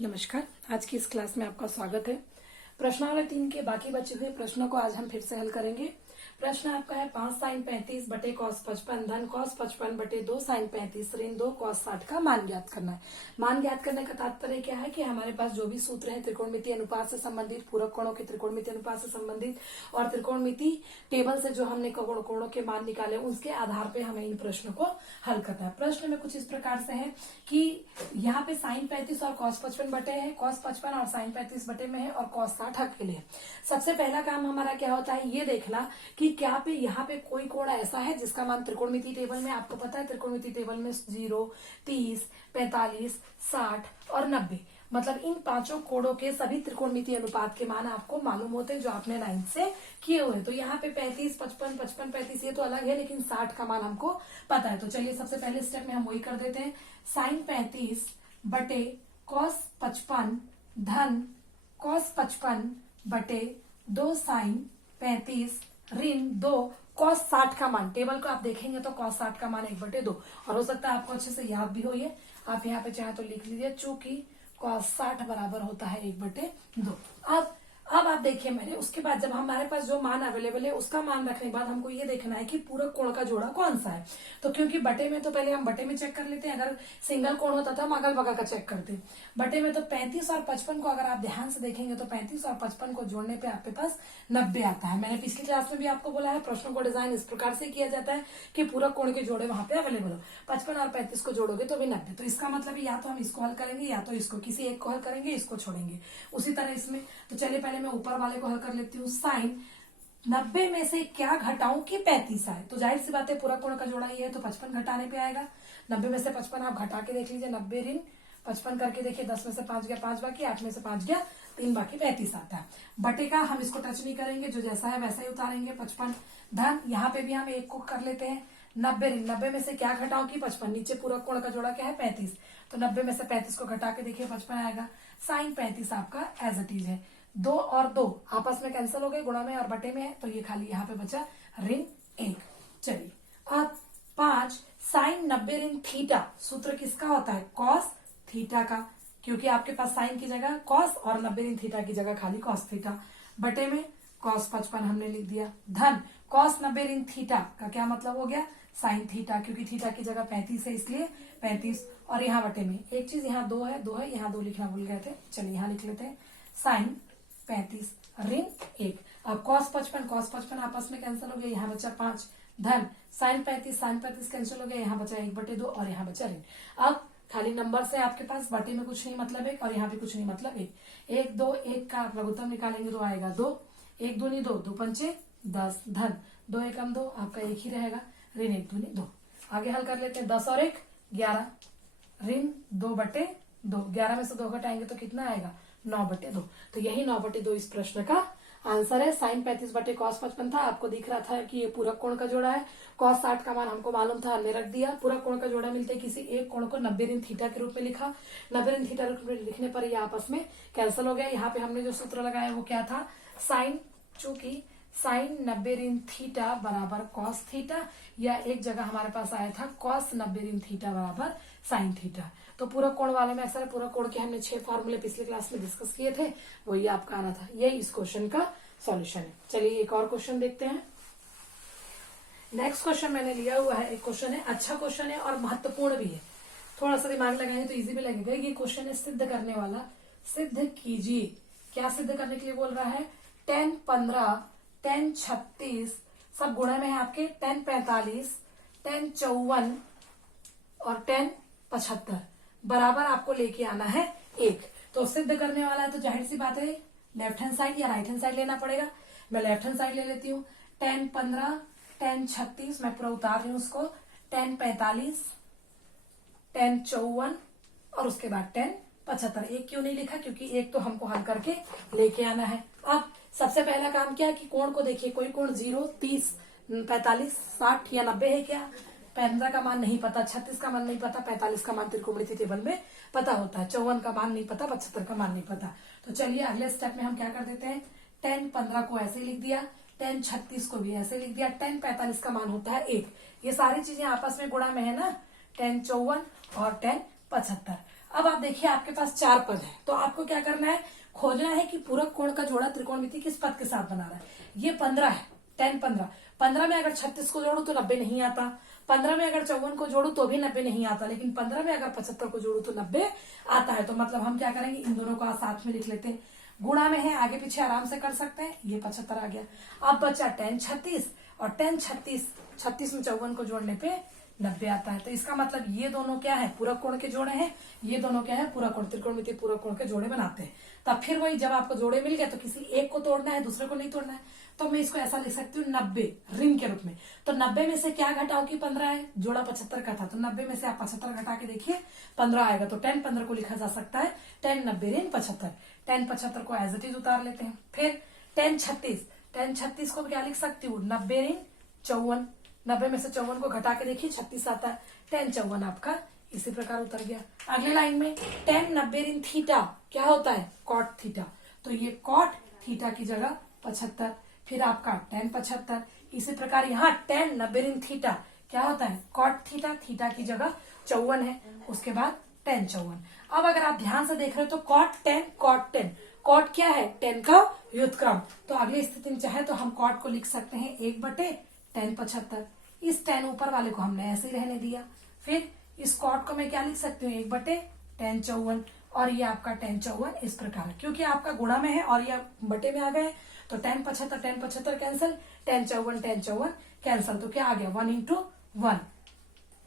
नमस्कार। आज की इस क्लास में आपका स्वागत है। प्रश्नावली 3 के बाकी बचे हुए प्रश्नों को आज हम फिर से हल करेंगे। प्रश्न आपका है 5 sin 35 बटे cos 55 धन cos 55 बटे 2 sin 35 ऋण 2 cos 60 का मान ज्ञात करना है। मान ज्ञात करने का तात्पर्य क्या है कि हमारे पास जो भी सूत्र है त्रिकोणमितीय अनुपात से संबंधित, पूरक कोणों के त्रिकोणमितीय अनुपात से संबंधित और त्रिकोणमिति टेबल से जो हमने कोणों के मान निकाले उसके आधार पर हमें इन प्रश्नों को हल करना है। प्रश्न में कुछ इस प्रकार से है कि यहाँ पे sin 35 और cos 55 बटे है, cos 55 और sin 35 बटे में है और cos 60 अकेले है। सबसे पहला काम हमारा क्या होता है, ये देखना कि क्या पे यहाँ पे कोई कोण ऐसा है जिसका मान त्रिकोणमिति टेबल में, आपको पता है त्रिकोणमिति टेबल में 0, 30, 45, 60 और 90, मतलब इन पांचों कोणों के सभी त्रिकोणमिति अनुपात के मान आपको मालूम होते हैं जो आपने 9 से किए हुए। तो यहाँ पे 35, 55, 55, 35 ये तो अलग है, लेकिन 60 का मान हमको पता है। तो चलिए सबसे पहले स्टेप में हम वही कर देते हैं। sin 35 बटे cos 55 धन cos 55 बटे 2 sin 35 ऋण 2 cos 60 का मान। टेबल को आप देखेंगे तो cos 60 का मान 1/2 और हो सकता है आपको अच्छे से याद भी हो। ये आप यहाँ पे चाहे तो लिख लीजिए, चूंकि cos 60 बराबर होता है 1/2। अब आप देखिए, मैंने उसके बाद जब हमारे पास जो मान अवेलेबल है उसका मान रखने के बाद हमको ये देखना है कि पूरक कोण का जोड़ा कौन सा है। तो क्योंकि बटे में तो पहले हम बटे में चेक कर लेते हैं, अगर सिंगल कोण होता था हम अगल बगल का चेक करते। बटे में तो 35 और 55 को अगर आप ध्यान से देखेंगे तो 35 और 55 को जोड़ने पे आपके पास 90 आता है। मैंने पिछली क्लास में भी आपको बोला है प्रश्नों को डिजाइन इस प्रकार से किया जाता है कि पूरक कोण के जोड़े वहां पे अवेलेबल हो। 55 और 35 को जोड़ोगे तो भी 90। तो इसका मतलब या तो हम इसको हल करेंगे या तो इसको, किसी एक को हल करेंगे, इसको छोड़ेंगे। उसी तरह इसमें तो चलिए पहले मैं ऊपर वाले को हल कर लेती हूँ। साइन 90 में से क्या घटाऊं कि 35 आए, तो जाहिर सी बात है पूरक कोण का जोड़ा ये है तो 55 घटाने पे आएगा। 90 में से 55 आप घटा के देख लीजिए, 90 ऋण 55 करके देखिए, 10 में से 5 गया 5 बाकी, 8 में से 5 गया 3 बाकी, 35 आता है। बटे का हम इसको टच नहीं करेंगे, जो जैसा है वैसा ही उतारेंगे। 55 धन यहाँ पे भी हम एक को कर लेते हैं 90 ऋण 90 में से क्या घटाओ कि 55, नीचे पूरक कोण का जोड़ा क्या है 35, तो 90 में से 35 को घटा के देखिए 55 आएगा। साइन 35 आपका एज इट इज है। 2 और 2 आपस में कैंसिल हो गए, गुणा में और बटे में है, तो ये खाली यहाँ पे बचा ऋण 1। चलिए अब 5 साइन 90 ऋण थीटा, सूत्र किसका होता है कॉस थीटा का, क्योंकि आपके पास साइन की जगह कॉस और 90 ऋण थीटा की जगह खाली कॉस थीटा। बटे में कॉस 55 हमने लिख दिया, धन कॉस 90 ऋण थीटा का क्या मतलब हो गया साइन थीटा, क्योंकि थीटा की जगह 35 है इसलिए 35, और यहाँ बटे में एक चीज, यहाँ 2 है, यहाँ 2 लिखना भूल गए थे, चलिए यहाँ लिख लेते हैं साइन 35 ऋण 1। अब cos 55 आपस में कैंसिल हो गया, यहाँ बचा 5 धन साइन 35 कैंसिल हो गया, यहाँ बचा 1/2 और यहाँ बचा ऋण। अब खाली नंबर से आपके पास बटे में कुछ नहीं मतलब 1 और यहाँ भी कुछ नहीं मतलब 1। 1 2 1 का लघुत्तम निकालेंगे तो आएगा 2, 1 दूनी 2, 2 पंचे 10 धन 2 एकम 2, आपका 1 ही रहेगा, ऋण 1 दूनी 2। आगे हल कर लेते हैं, 10 और 1 11 ऋण 2/2, 11 में से 2 घटाएंगे तो कितना आएगा 9/2। तो यही 9/2 इस प्रश्न का आंसर है। साइन 35 बटे cos 55 था, आपको दिख रहा था कि ये पूरक कोण का जोड़ा है। cos 60 का मान हमको मालूम था, हमने रख दिया। पूरक कोण का जोड़ा मिलते किसी एक कोण को 90 ऋण थीटा के रूप में लिखा, 90 ऋण थीटा रूप में लिखने पर ये आपस में कैंसिल हो गया। यहाँ पे हमने जो सूत्र लगाया वो क्या था, साइन, चूंकि साइन 90 ऋण थीटा बराबर कॉस थीटा, या एक जगह हमारे पास आया था कॉस 90 ऋण थीटा बराबर साइन थीटा। तो पूरक कोण वाले में अक्सर पूरक कोण के हमने 6 फॉर्मूले पिछले क्लास में डिस्कस किए थे, वही आपका आना था। ये इस क्वेश्चन का सॉल्यूशन है। चलिए एक और क्वेश्चन देखते हैं। नेक्स्ट क्वेश्चन मैंने लिया हुआ है, एक क्वेश्चन है, अच्छा क्वेश्चन है और महत्वपूर्ण भी है। थोड़ा सा दिमाग लगाएंगे तो इजी भी लगेगा। ये क्वेश्चन है सिद्ध करने वाला, सिद्ध कीजिए। क्या सिद्ध करने के लिए बोल रहा है, 10 15 10 36 सब गुणा में है आपके, 10 45 10 54 और 10 75 बराबर आपको लेके आना है 1। तो सिद्ध करने वाला है तो जाहिर सी बात है लेफ्ट हैंड साइड या राइट हैंड साइड लेना पड़ेगा। मैं लेफ्ट हैंड साइड ले लेती हूँ। 10 15 10 36 मैं पूरा उतार रही हूँ उसको, 10 45 10 54 और उसके बाद 10 75। एक क्यों नहीं लिखा, क्योंकि एक तो हमको हल करके लेके आना है। अब सबसे पहला काम क्या है कि कोण को देखिए, कोई कोण 0 30 45 60 या 90 है क्या, 15 का मान नहीं पता, 36 का मान नहीं पता, 45 का मान त्रिकोणमिति टेबल में पता होता है, 54 का मान नहीं पता, 75 का मान नहीं पता। तो चलिए अगले स्टेप में हम क्या कर देते हैं, 10 15 को ऐसे लिख दिया, 10 36 को भी ऐसे लिख दिया, 10 45 का मान होता है 1। ये सारी चीजें आपस में गुणा में है ना, 10 54 और 10 75। अब आप देखिए आपके पास 4 पद है, तो आपको क्या करना है, खोजना है कि पूरक कोण का जोड़ा त्रिकोणमिति किस पद के साथ बना रहा है। ये 15 है, 10 15, 15 में अगर 36 को जोड़ू तो 90 नहीं आता, 15 में अगर 54 को जोड़ू तो भी 90 नहीं आता, लेकिन 15 में अगर 75 को जोड़ू तो 90 आता है। तो मतलब हम क्या करेंगे, इन दोनों को आज साथ में लिख लेते हैं। गुणा में है, आगे पीछे आराम से कर सकते हैं। ये 75 आ गया। अब बचा 10 36 और 10 36, 36 में 54 को जोड़ने पे 90 आता है। तो इसका मतलब ये दोनों क्या है, पूरक कोण के जोड़े हैं, ये दोनों क्या है, पूरक कोण, त्रिकोणमितीय पूरक कोण के जोड़े बनाते हैं। तब फिर वही, जब आपको जोड़े मिल गए तो किसी एक को तोड़ना है, दूसरे को नहीं तोड़ना है। तो मैं इसको ऐसा लिख सकती हूँ 90 ऋण के रूप में। तो 90 में से क्या घटाओ कि 15 है, जोड़ा 75 का था, तो 90 में से आप 75 घटा के देखिए 15 आएगा। तो 10 15 को लिखा जा सकता है 10 90 ऋण 75। 10 75 को एज इट इज उतार लेते हैं। फिर 10 36, 10 36 को क्या लिख सकती हूँ, 90 ऋण 54। 90 में से 54 को घटा के देखिए 36 आता है। 10 54 आपका इसी प्रकार उतर गया। अगले लाइन में 10 90 ऋण थीटा क्या होता है, कॉट थीटा। तो ये कॉट थीटा की जगह 75। फिर आपका 10 75। इसी प्रकार यहाँ 10 90 ऋण थीटा क्या होता है, कॉट थीटा, थीटा की जगह 54 है। उसके बाद 10 54। अब अगर आप ध्यान से देख रहे हो तो कॉट 10 कॉट 10, कॉट क्या है, 10 का व्युत्क्रम। तो अगली स्थिति में चाहे तो हम कॉट को लिख सकते हैं 1/10 75। इस 10 ऊपर वाले को हमने ऐसे ही रहने दिया। फिर इस कॉट को मैं क्या लिख सकती हूँ, 1/10 54। और ये आपका 10 54 इस प्रकार है, क्योंकि आपका गुणा में है और ये बटे में आ गए। तो 10 75 कैंसिल, 10 54 कैंसिल। तो क्या आ गया, 1 into 1।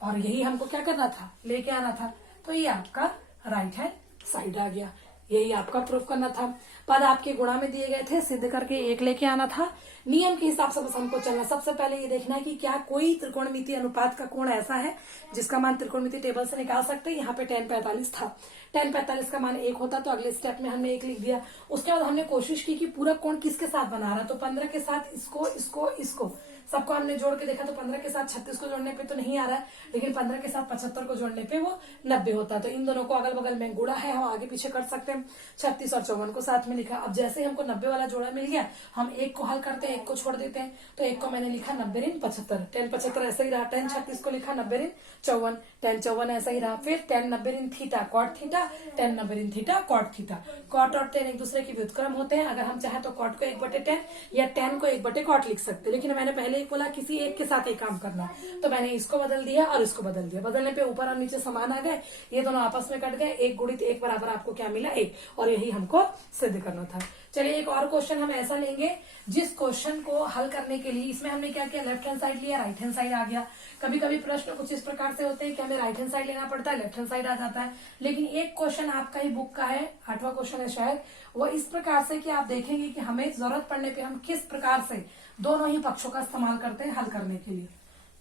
और यही हमको क्या करना था, लेके आना था। तो ये आपका राइट हैंड साइड आ गया। यही आपका प्रूफ करना था। पद आपके गुणा में दिए गए थे, सिद्ध करके एक लेके आना था। नियम के हिसाब से बस हमको चलना। सबसे पहले ये देखना है कि क्या कोई त्रिकोणमितीय अनुपात का कोण ऐसा है जिसका मान त्रिकोणमितीय टेबल से निकाल सकते हैं। यहाँ पे 10 45 था, 10 45 का मान 1 होता तो अगले स्टेप में हमने 1 लिख दिया। उसके बाद हमने कोशिश की कि पूरा कोण किसके साथ बना रहा, तो 15 के साथ इसको इसको इसको सबको हमने जोड़ के देखा। तो 15 के साथ 36 को जोड़ने पे तो नहीं आ रहा है, लेकिन 15 के साथ 75 को जोड़ने पे वो 90 होता है। तो इन दोनों को अगल बगल में गुणा है, हम आगे पीछे कर सकते हैं। 36 और 54 को साथ में लिखा। अब जैसे हमको 90 वाला जोड़ा मिल गया, हम एक को हल करते हैं, एक को छोड़ देते हैं। तो एक को मैंने लिखा 90 ऋण 75, 10 75 ऐसा ही रहा। 10 36 को लिखा 90 ऋण 54, 10 54 ऐसा ही रहा। फिर 10 90 ऋण थीटा कॉट थीटा, 10 90 ऋण थीटा कॉट थीटा। कॉट और 10 एक दूसरे के व्युत्क्रम होते हैं। अगर हम चाहे तो कॉट को 1/10 या 10 को 1/कॉट लिख सकते हैं, लेकिन मैंने पहले ही बोला किसी एक के साथ एक काम करना, तो मैंने इसको बदल दिया और इसको बदल दिया। बदलने पे ऊपर और नीचे समान आ गए, ये दोनों आपस में कट गए। 1 गुणित 1 बराबर आपको क्या मिला, 1। और यही हमको सिद्ध करना था। चलिए एक और क्वेश्चन हम ऐसा लेंगे जिस क्वेश्चन को हल करने के लिए इसमें हमने क्या किया, लेफ्ट हैंड साइड लिया, राइट हैंड साइड आ गया। कभी कभी प्रश्न कुछ इस प्रकार से होते हैं कि हमें राइट हैंड साइड लेना पड़ता है, लेफ्ट हैंड साइड आ जाता है। लेकिन एक क्वेश्चन आपका ही बुक का है, 8वां क्वेश्चन है शायद, वो इस प्रकार से कि आप देखेंगे कि हमें जरूरत पड़ने पे हम किस प्रकार से दोनों ही पक्षों का इस्तेमाल करते हैं हल करने के लिए।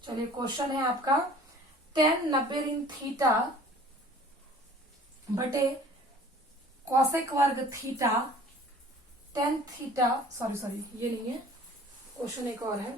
चलिए क्वेश्चन है आपका 10 90 ऋण थीटा बटे कॉसेक वर्ग थीटा 10 थीटा, सॉरी ये नहीं है, क्वेश्चन एक और है।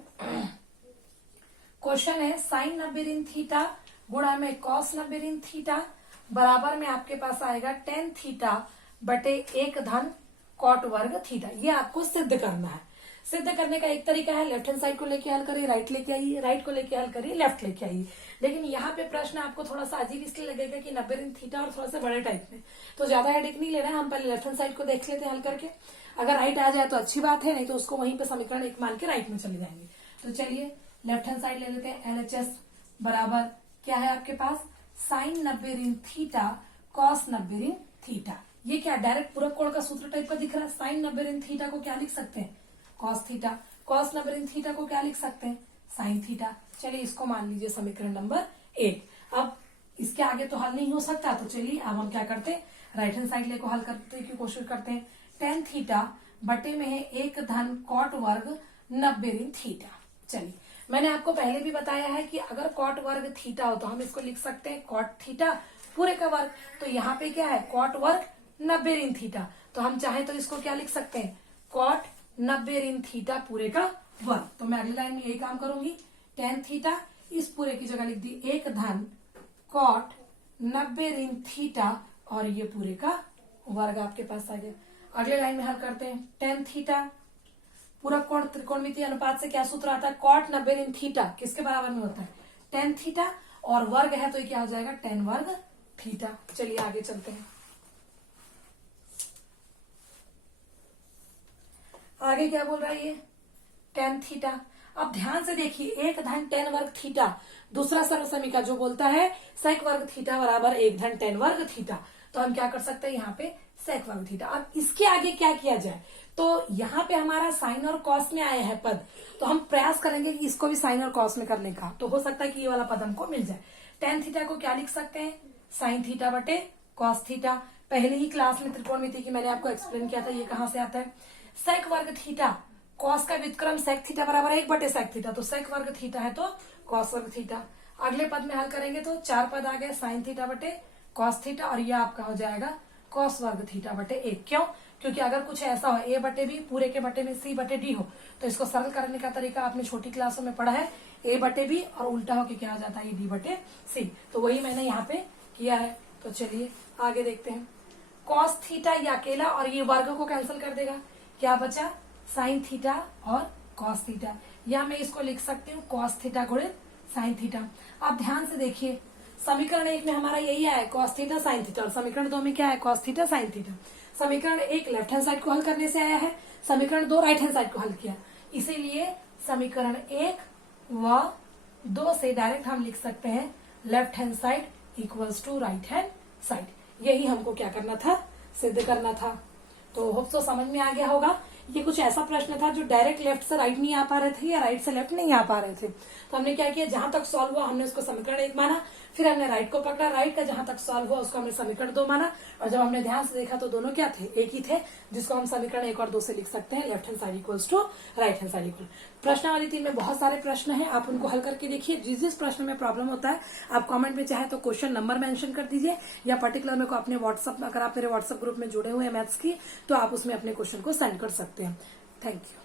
क्वेश्चन है साइन 90 ऋण थीटा गुणा में कॉस 90 ऋण थीटा बराबर में आपके पास आएगा 10 थीटा बटे 1 धन कॉट वर्ग थीटा। ये आपको सिद्ध करना है। सिद्ध करने का एक तरीका है, लेफ्ट हैंड साइड को लेके हल करिए, राइट लेके आइए, राइट को लेके हल करिए, लेफ्ट लेके आइए। लेकिन यहाँ पे प्रश्न आपको थोड़ा सा अजीब इसलिए लगेगा कि 90 ऋण थीटा और थोड़ा सा बड़े टाइप में, तो ज्यादा हेडेक नहीं लेना है। हम पहले लेफ्ट हैंड साइड को देख लेते हैं हल करके। अगर राइट आ जाए तो अच्छी बात है, नहीं तो उसको वहीं पे समीकरण 1 मान के राइट में चले जाएंगे। तो चलिए लेफ्ट हैंड साइड ले लेते हैं। LHS बराबर क्या है आपके पास, साइन 90 ऋण थीटा कॉस 90 ऋण थीटा। ये क्या डायरेक्ट पूरक कोण का सूत्र टाइप का दिख रहा है। साइन 90 ऋण थीटा को क्या लिख सकते हैं, कॉस थीटा। कॉस 90 ऋण थीटा को क्या लिख सकते हैं, साइन थीटा। चलिए इसको मान लीजिए समीकरण नंबर 1। अब इसके आगे तो हल नहीं हो सकता, तो चलिए अब हम क्या करते हैं, राइट हैंड साइड लेको हल करने की कोशिश करते हैं। 10 थीटा बटे में है 1 धन कॉट वर्ग 90 ऋण थीटा। चलिए मैंने आपको पहले भी बताया है कि अगर कॉट वर्ग थीटा हो तो हम इसको लिख सकते हैं कॉट थीटा पूरे का वर्ग। तो यहाँ पे क्या है, कॉट वर्ग 90 ऋण थीटा। तो हम चाहे तो इसको क्या लिख सकते हैं, कॉट 90 ऋण थीटा पूरे का वर्ग। तो मैं अगली लाइन में यही काम करूंगी। 10 थीटा इस पूरे की जगह लिख दी 1 धन कॉट 90 ऋण थीटा और ये पूरे का वर्ग आपके पास आ गया। अगले लाइन में हल करते हैं। 10 थीटा पूरक कोण त्रिकोणमितीय अनुपात से क्या सूत्र आता है, कॉट 90 ऋण थीटा किसके बराबर में होता है, 10 थीटा, और वर्ग है तो ये क्या हो जाएगा 10 वर्ग थीटा। चलिए आगे चलते हैं। आगे क्या बोल रहा है ये, टेन थीटा। अब ध्यान से देखिए, एक धन टेन वर्ग थीटा, दूसरा सर्व समीकरण जो बोलता है सेक वर्ग थीटा बराबर एक धन टेन वर्ग थीटा। तो हम क्या कर सकते हैं यहाँ पे सेक वर्ग थीटा। अब इसके आगे क्या किया जाए, तो यहाँ पे हमारा साइन और कॉस में आया है पद, तो हम प्रयास करेंगे कि इसको भी साइन और कॉस में करने का। तो हो सकता है कि ये वाला पद हमको मिल जाए। टेन थीटा को क्या लिख सकते हैं, साइन थीटा बटे कॉस थीटा। पहले ही क्लास में त्रिकोणमिति की मैंने आपको एक्सप्लेन किया था, ये कहाँ से आता है। सेक वर्ग थीटा, कॉस का व्युत्क्रम सेक थीटा बराबर एक बटे सेक थीटा, तो सेक वर्ग थीटा है तो कॉस वर्ग थीटा। अगले पद में हल करेंगे तो चार पद आ गए, साइन थीटा बटे कॉस थीटा, और ये आपका हो जाएगा कॉस वर्ग थीटा बटे एक। क्यों, क्योंकि अगर कुछ ऐसा हो ए बटे बी पूरे के बटे में सी बटे डी हो, तो इसको सरल करने का तरीका आपने छोटी क्लासों में पढ़ा है, ए बटे बी और उल्टा होके क्या हो जाता है, ये डी बटे सी। तो वही मैंने यहाँ पे किया है। तो चलिए आगे देखते हैं। कॉस थीटा ये अकेला और ये वर्ग को कैंसिल कर देगा, क्या बचा साइन थीटा और कॉस थीटा, या मैं इसको लिख सकती हूँ कॉस थीटा गुणित साइन थीटा। आप ध्यान से देखिए, समीकरण एक में हमारा यही आया कॉस थीटा साइन थीटा, और समीकरण दो में क्या है कॉस थीटा साइन थीटा। समीकरण एक लेफ्ट हैंड साइड को हल करने से आया है, समीकरण दो राइट हैंड साइड को हल किया, इसीलिए समीकरण एक व दो से डायरेक्ट हम लिख सकते हैं left hand side equals to right hand side. यही हमको क्या करना था, सिद्ध करना था। तो होप तो समझ में आ गया होगा। ये कुछ ऐसा प्रश्न था जो डायरेक्ट लेफ्ट से राइट नहीं आ पा रहे थे या राइट से लेफ्ट नहीं आ पा रहे थे, तो हमने क्या किया, जहां तक सॉल्व हुआ हमने उसको समीकरण एक माना, फिर हमने राइट को पकड़ा, राइट का जहां तक सॉल्व हुआ उसको हमने समीकरण दो माना, और जब हमने ध्यान से देखा तो दोनों क्या थे, एक ही थे, जिसको हम समीकरण एक और दो से लिख सकते हैं left hand side equals to right hand side equal. प्रश्नावली 3 में बहुत सारे प्रश्न हैं, आप उनको हल करके देखिए। जिस प्रश्न में प्रॉब्लम होता है आप कमेंट में चाहे तो क्वेश्चन नंबर मेंशन कर दीजिए, या पर्टिकुलर मेरे को अपने व्हाट्सएप, अगर आप मेरे व्हाट्सएप ग्रुप में जुड़े हुए हैं मैथ्स की, तो आप उसमें अपने क्वेश्चन को सेंड कर सकते हैं। Thank you.